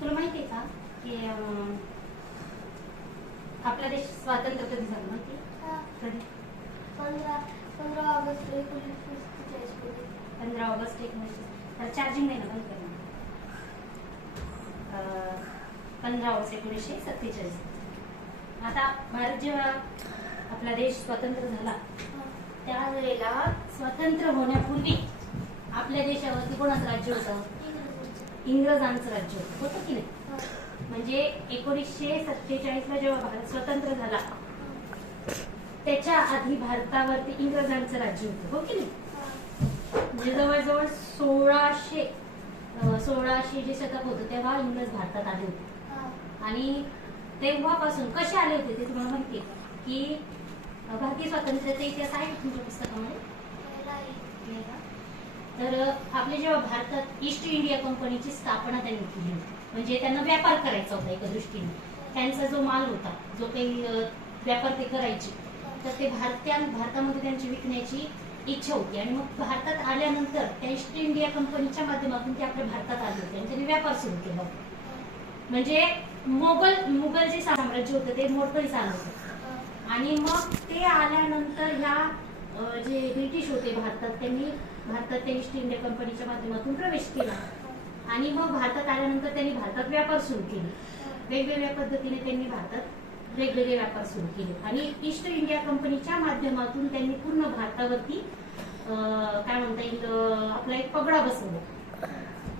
तुला माहिती आहे का की आपला देश स्वातंत्र्य कधी झालं माहिती? कधी? पंधरा पंधरा ऑगस्ट एकोणीसशे पंधरा ऑगस्ट एकोणीसशे चार्जिंग नाही ना ना अं, पंधरा ऑगस्ट एकोणीसशे सत्तेचाळीस आता भारत जेव्हा आपला देश स्वतंत्र झाला त्यावेळेला स्वतंत्र होण्यापूर्वी आपल्या देशावरती कोणाचं राज्य होतं? इंग्रजांचं राज्य होतं. होतं की नाही? म्हणजे एकोणीसशे सत्तेचाळीस ला जेव्हा भारत स्वतंत्र झाला त्याच्या आधी भारतावरती इंग्रजांचं राज्य होतं. हो की नाही? म्हणजे जवळजवळ सोळाशे सोळाशे जे शतक होतं तेव्हा इंग्रज भारतात आले होते. आणि तेव्हापासून कसे आले होते ते तुम्हाला माहिती का? भारतीय स्वातंत्र्याचा इतिहास आहे तुमच्या पुस्तकामध्ये? तर आपल्या जेव्हा भारतात ईस्ट इंडिया कंपनीची स्थापना त्यांनी केली होती म्हणजे त्यांना व्यापार करायचा होता एका दृष्टीने. त्यांचा जो माल होता जो काही व्यापार ते करायचे तर ते भारत्या भारतामध्ये त्यांची विकण्याची इच्छा होती. आणि मग भारतात आल्यानंतर त्या ईस्ट इंडिया कंपनीच्या माध्यमातून ते आपल्या भारतात आले होते आणि त्यांनी व्यापार सुरू केला होता. म्हणजे मोगल मुघल जे साम्राज्य होतं ते मोठं चालू होतं. आणि मग ते आल्यानंतर ह्या जे ब्रिटिश होते भारतात त्यांनी भारतात त्या ईस्ट इंडिया कंपनीच्या माध्यमातून प्रवेश केला. आणि मग भारतात आल्यानंतर त्यांनी भारतात व्यापार सुरू केले. वेगवेगळ्या पद्धतीने त्यांनी भारतात वेगवेगळे व्यापार सुरू केले. आणि ईस्ट इंडिया कंपनीच्या माध्यमातून त्यांनी पूर्ण भारतावरती काय म्हणता येईल आपला एक पगडा बसवला.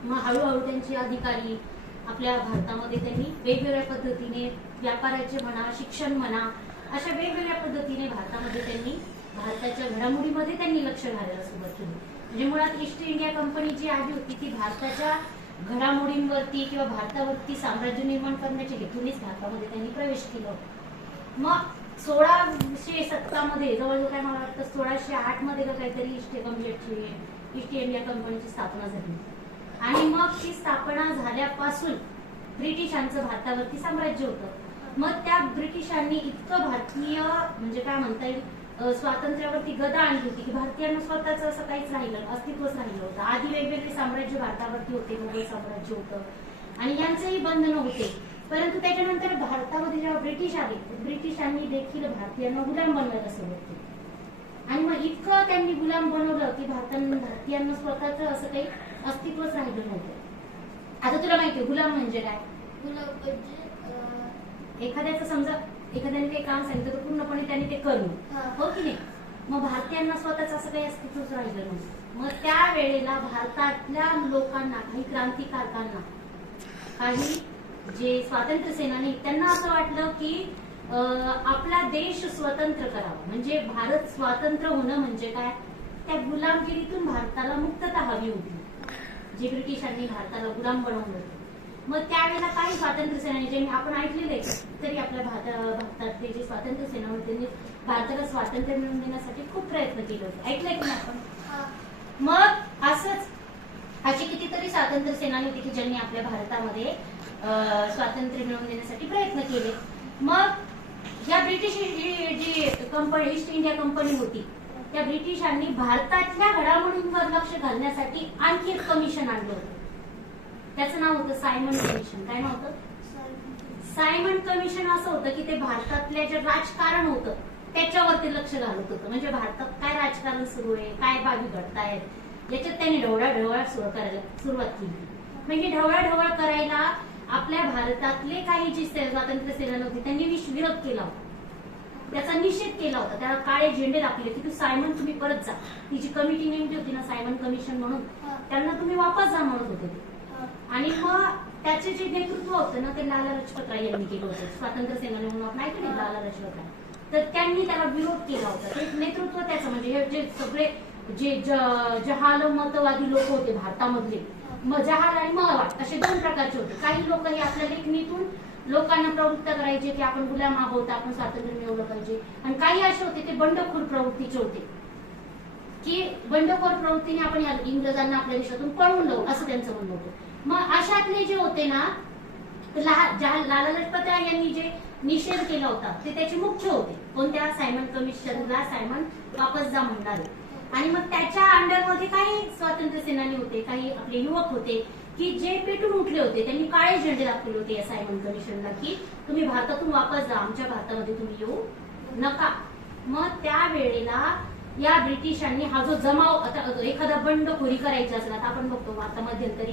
मग हळूहळू त्यांचे अधिकारी आपल्या भारतामध्ये त्यांनी वेगवेगळ्या पद्धतीने व्यापाराचे म्हणा शिक्षण म्हणा अशा वेगवेगळ्या पद्धतीने भारतामध्ये त्यांनी भारताच्या घडामोडीमध्ये त्यांनी लक्ष घालायला सुरुवात केली. म्हणजे मुळात ईस्ट इंडिया कंपनी जी आली होती ती भारताच्या घडामोडींवरती किंवा भारतावरती साम्राज्य निर्माण करण्याच्या हेतूनेच भारतामध्ये त्यांनी प्रवेश केला होता. मग सोळाशे सत्तामध्ये जवळजवळ काय मला वाटतं सोळाशे आठमध्ये का काहीतरी ईस्ट कंपनीची ईस्ट इंडिया कंपनीची स्थापना झाली. आणि मग ती स्थापना झाल्यापासून ब्रिटिशांचं भारतावरती साम्राज्य होतं. मग त्या ब्रिटिशांनी इतकं भारतीय म्हणजे काय म्हणता येईल स्वातंत्र्यावरती गदा आणली होती की भारतीयांना स्वतःच असं काहीच राहिलं अस्तित्वच राहिलं होतं. आधी वेगवेगळे साम्राज्य भारतावरती होते मुघल साम्राज्य होतं. आणि यांचेही बंधन होते. परंतु त्याच्यानंतर भारतामध्ये जेव्हा ब्रिटिश आले ब्रिटिशांनी देखील भारतीयांना गुलाम बनवायला सुरुवात केली. आणि मग इतकं त्यांनी गुलाम बनवलं की भारतां भारतीयांना स्वतःच असं काही अस्तित्वच राहिलं नव्हतं. आता तुला माहितीये गुलाम म्हणजे काय? गुलाम म्हणजे? एखाद्याचं समजा एखाद्याने काही काम सांगितलं तर पूर्णपणे त्यांनी ते करणं. हा. की नाही? मग भारतीयांना स्वतःच असं काही अस्तित्वच राहिलं नव्हतं मग त्या वेळेला भारतातल्या लोकांना काही क्रांतिकारकांना काही जे स्वातंत्र्य सेनानी त्यांना असं वाटलं की आपला देश स्वतंत्र करावा. म्हणजे भारत स्वातंत्र्य होणं म्हणजे काय? त्या गुलामगिरीतून भारताला मुक्तता हवी होती. जे ब्रिटिशांनी भारताला गुलाम बनवलं होतं. मग त्यावेळेला काही स्वातंत्र्य सेनानी ज्यांनी आपण ऐकलेलं तरी आपल्या भारत भारतातले जे स्वातंत्र्य सेना होते त्यांनी भारताला स्वातंत्र्य मिळवून देण्यासाठी खूप प्रयत्न केले होते. ऐकलंय की आपण. मग असंच अशी कितीतरी स्वातंत्र्य सेनानी होती की ज्यांनी आपल्या भारतामध्ये स्वातंत्र्य मिळवून देण्यासाठी प्रयत्न केले. मग या ब्रिटिश जी जी कंपनी ईस्ट इंडिया कंपनी होती त्या ब्रिटिशांनी भारतातल्या घडामोडींवर लक्ष घालण्यासाठी आणखी एक कमिशन आणलं होतं. त्याचं नाव होतं सायमन कमिशन. काय नाव होतं? सायमन कमिशन असं होतं की ते भारतातल्या जे राजकारण होतं त्याच्यावर ते लक्ष घालत होतं. म्हणजे भारतात काय राजकारण सुरू आहे काय बाबी घडतायत याच्यात त्यांनी ढवळा ढवळा सुरू करायला सुरुवात केली. म्हणजे ढवळा ढवळ करायला आपल्या भारतातले काही जी स्वातंत्र्य सेना होती त्यांनी विरोध केला होता. त्याचा निषेध केला होता. त्याला काळे झेंडे दाखवले की तू सायमन तुम्ही परत जा. ती जी कमिटी नेमली होती ना सायमन कमिशन म्हणून. त्यांना तुम्ही वापस जा म्हणत होते. ते. आणि मग त्याचे जे नेतृत्व होतं ना ते लाला लजपत राय यांनी केलं होतं. स्वातंत्र्य सेनानी म्हणून आपण ऐकलं ना लाला लजपत राय तर त्यांनी त्याला विरोध केला होता. ते नेतृत्व त्याचं म्हणजे हे जे सगळे जे जहाल मतवादी लोक होते भारतामधले जहाल आणि मवाद असे दोन प्रकारचे होते. काही लोक हे आपल्या लेखणीतून लोकांना प्रवृत्त करायचे की आपण गुलाम आहोत आपण स्वातंत्र्य मिळवलं पाहिजे. आणि काही असे होते ते बंडखोर प्रवृत्तीचे होते. की बंडखोर प्रवृत्तीने आपण इंग्रजांना आपल्या देशातून पळवून लावू असं त्यांचं म्हणणं होतं. मग अशातले जे होते ना लाला लजपत राय यांनी जे निषेध केला होता ते त्याचे मुख्य होते. कोणत्या? सायमन कमिशनला सायमन वापस जा म्हणणारे. आणि मग त्याच्या अंडरमध्ये काही स्वातंत्र्य सेनानी होते काही आपले युवक होते की जे पेटून उठले होते त्यांनी काळे झेंडे दाखवले होते या सायमन कमिशनला की तुम्ही भारतातून वापस जा आमच्या भारतामध्ये तुम्ही येऊ नका. मग त्या वेळेला या ब्रिटिशांनी हा जो जमाव आता एखादा बंडखोरी करायची असेल आता आपण बघतो आता मध्यंतरी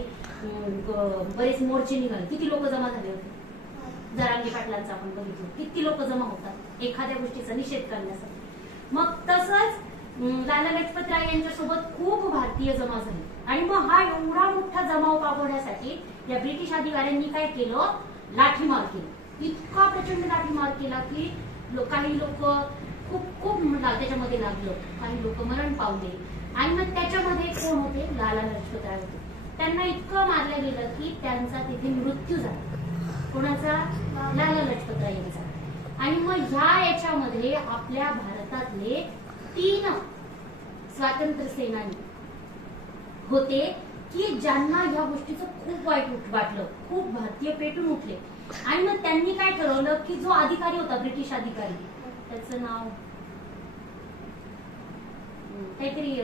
बरेच मोर्चे निघाले. किती लोक जमा झाले होते? जरांगी पाटलांचं आपण बघितलं. किती लोक जमा होतात? एखाद्या गोष्टीचा निषेध करण्यासाठी. मग तसंच लाला लजपत राय यांच्यासोबत खूप भारतीय जमा झाले. आणि मग हा एवढा मोठा जमाव पाबवण्यासाठी या ब्रिटिश अधिकाऱ्यांनी काय केलं? लाठीमार केला. इतका प्रचंड लाठीमार केला की काही लोक खूप खूप त्याच्यामध्ये लागलं. काही लोक मरण पावले. आणि मग त्याच्यामध्ये कोण होते? लाला लजपतराय होते. त्यांना इतकं मारलं गेलं की त्यांचा तिथे मृत्यू झाला. कोणाचा? लाला लजपतराय यांचा. आणि मग ह्या याच्यामध्ये आपल्या भारतातले तीन स्वातंत्र्य सेनानी होते की ज्यांना या गोष्टीचं खूप वाईट वाटलं. खूप भारतीय पेटून उठले. आणि मग त्यांनी काय ठरवलं की जो अधिकारी होता ब्रिटिश अधिकारी त्याचं नाव? काहीतरी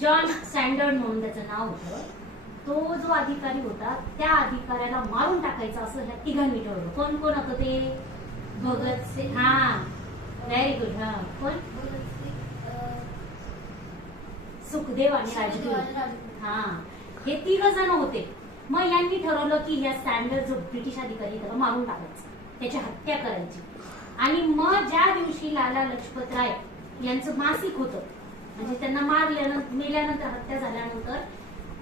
जॉन स्टँडर्ड म्हणून त्याचं नाव होतं. तो जो अधिकारी होता त्या अधिकाऱ्याला मारून टाकायचं असं ह्या तिघांनी ठरवलं. कोण कोण होतं ते? भगत सिंग. हा व्हेरी गुड हा. कोण? सुखदेव आणि राजगुरू. हा हे तिघ जण होते. मग यांनी ठरवलं की ह्या स्टँडर्ड जो ब्रिटिश अधिकारी त्याला मारून टाकायचं. त्याची हत्या करायची. आणि मग ज्या दिवशी लाला लजपत राय यांचं मासिक होतं म्हणजे त्यांना मारल्यानंतर मेल्यानंतर हत्या झाल्यानंतर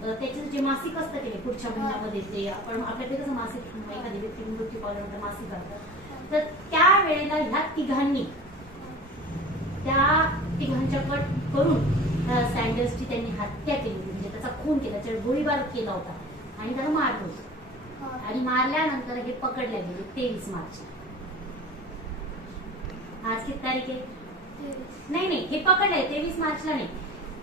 त्याचं त्याचे जे मासिक असतं की पुढच्या महिन्यामध्ये ते आपण आपल्याकडे कसं मासिक एखादी व्यक्ती मृत्यू पावल्यानंतर मासिक असतं तर त्या वेळेला ह्या तिघांनी त्या तिघांच्या कट करून त्या सँडर्सची त्यांनी हत्या केली. होती म्हणजे त्याचा खून केला त्याच्यावर गोळीबार केला होता. आणि त्याला मारलं होतं. आणि मारल्यानंतर हे पकडले गेले तेवीस मार्च. आज किती तारीख आहे? नाही नाही हे पकडले तेवीस मार्चला नाही.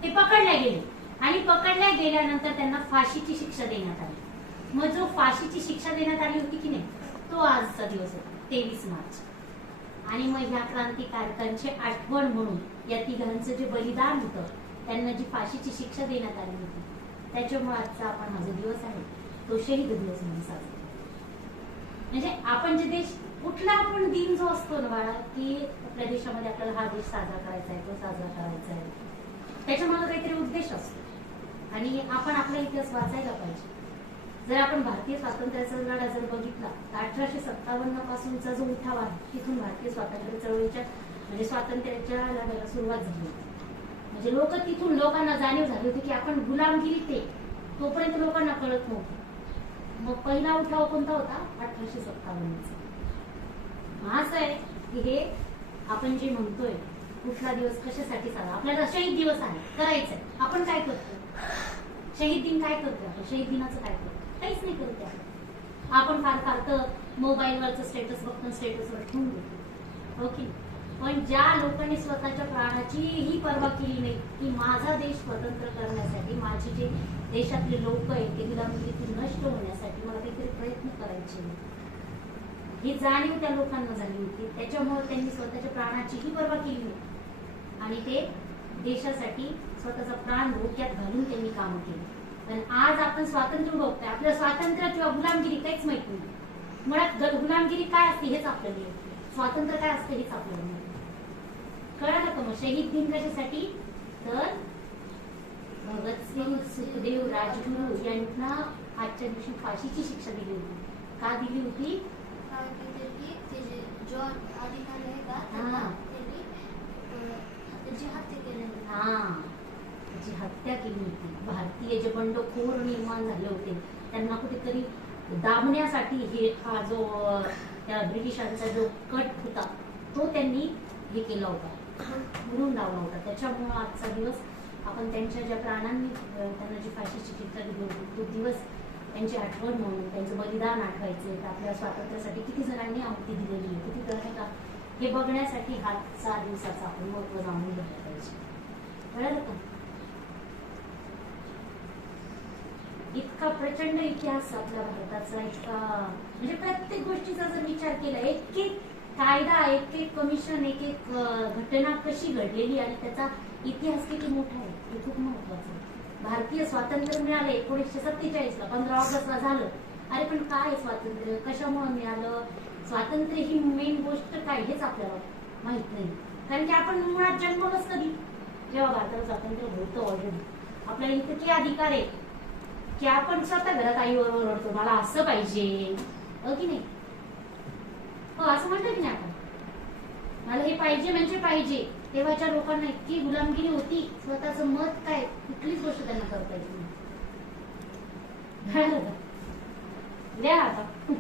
ते पकडले गेले. आणि पकडल्या गेल्यानंतर त्यांना फाशीची शिक्षा देण्यात आली. मग जो फाशीची शिक्षा देण्यात आली होती की नाही तो आजचा दिवस होता तेवीस मार्च. आणि मग ह्या क्रांतिकारकांची आठवण म्हणून या तिघांचं जे बलिदान होतं त्यांना जी फाशीची शिक्षा देण्यात आली होती त्याच्यामुळे आजचा आपण माझा दिवस आहे. तो शहीद दिवस म्हणून साजरा म्हणजे आपण जे देश कुठला आपण दिन जो असतो ना बाळा की आपल्या देशामध्ये आपल्याला हा देश साजरा करायचा आहे तो साजरा करायचा आहे. त्याच्यामागे काहीतरी उद्देश असतो. आणि आपण आपला इतिहास वाचायला पाहिजे. जर आपण भारतीय स्वातंत्र्याचा लढा जर बघितला तर अठराशे सत्तावन्न पासूनचा जो उठाव आहे तिथून भारतीय स्वातंत्र्य चळवळीच्या म्हणजे स्वातंत्र्याच्या लढ्याला सुरुवात झाली होती. म्हणजे लोक तिथून लोकांना जाणीव झाली होती की आपण गुलामगिरी ते. तोपर्यंत लोकांना कळत नव्हतं. मग पहिला उठाव कोणता होता? अठराशे सत्तावन्नचा. असं आहे की हे आपण जे म्हणतोय कुठला दिवस कशासाठी साजरा आपल्याला शहीद दिवस आहे करायचंय. आपण काय करतो शहीद दिन काय करतो आपण? शहीद दिनाचं काय करतो काहीच नाही करतो आपण. आपण फार फार तर मोबाईलवरचं स्टेटस बघतो स्टेटसवर ठेवून देतो. हो ओके पण ज्या लोकांनी स्वतःच्या प्राणाचीही पर्वा केली नाही की माझा देश स्वतंत्र करण्यासाठी माझे जे देशातले लोक आहेत ते गुलामगिरीतून नष्ट होण्यासाठी मला काहीतरी प्रयत्न करायचे ही जाणीव त्या लोकांना झाली होती. त्याच्यामुळे त्यांनी स्वतःच्या प्राणाचीही पर्वा केली होती. आणि ते देशासाठी स्वतःचा प्राण धोक्यात घालून त्यांनी काम केले. पण आज आपण स्वातंत्र्य बघतोय. आपलं स्वातंत्र्य किंवा गुलामगिरी काहीच माहीत नाही. मुळात गुलामगिरी काय असते हेच आपल्याला स्वातंत्र्य काय असते हेच आपल्याला कळालं का मग? शहीद दिन कशासाठी? तर भगतसिंग सुखदेव राजगुरू यांना आजच्या दिवशी फाशीची शिक्षा दिली होती. का दिली होती? जॉन अधिकारी आहे का हा. त्यांनी हत्या केलेली हा. जी हत्या केली होती. भारतीय जे बंडखोर निर्माण झाले होते. त्यांना कुठेतरी दाबण्यासाठी हे हा जो त्या ब्रिटिशांचा जो कट होता तो त्यांनी हे केला होता. म्हणून लावला होता. त्याच्यामुळं आजचा दिवस आपण त्यांच्या ज्या प्राणांनी त्यांना जी फाशीची शिक्षा दिली होती तो दिवस त्यांची आठवण म्हणून त्यांचं बलिदान आठवायचं तर आपल्या स्वातंत्र्यासाठी किती जणांनी आहुती दिलेली आहे किती जण का? हे बघण्यासाठी हा सहा दिवसाचा आपण महत्त्व जाणून घ्यायला पाहिजे. कळलं का? इतका प्रचंड इतिहास आपल्या भारताचा इतका म्हणजे प्रत्येक गोष्टीचा जर विचार केला एक एक कायदा एक एक कमिशन एक एक घटना कशी घडलेली आणि त्याचा इतिहास किती मोठा आहे हे खूप महत्वाचं आहे. भारतीय स्वातंत्र्य मिळालं एकोणीसशे सत्तेचाळीस ला पंधरा ऑगस्टला झालं. अरे पण काय स्वातंत्र्य? कशामुळे मिळालं? स्वातंत्र्य ही मेन गोष्ट काय हेच आपल्याला माहीत नाही. कारण की आपण मुळात जन्मलोच कधी? जेव्हा भारताला स्वातंत्र्य होतं ऑलरेडी आपल्याला इतके अधिकार आहे की आपण स्वतः घरात आईवर ओरडतो मला असं पाहिजे. हो की नाही? हो असं म्हणतात ना नाही आपण. मला हे पाहिजे म्हणजे पाहिजे. तेव्हाच्या लोकांना इतकी गुलामगिरी होती. स्वतःच मत काय? कुठलीच गोष्ट त्यांना करता येत नाही. का? द्या आता.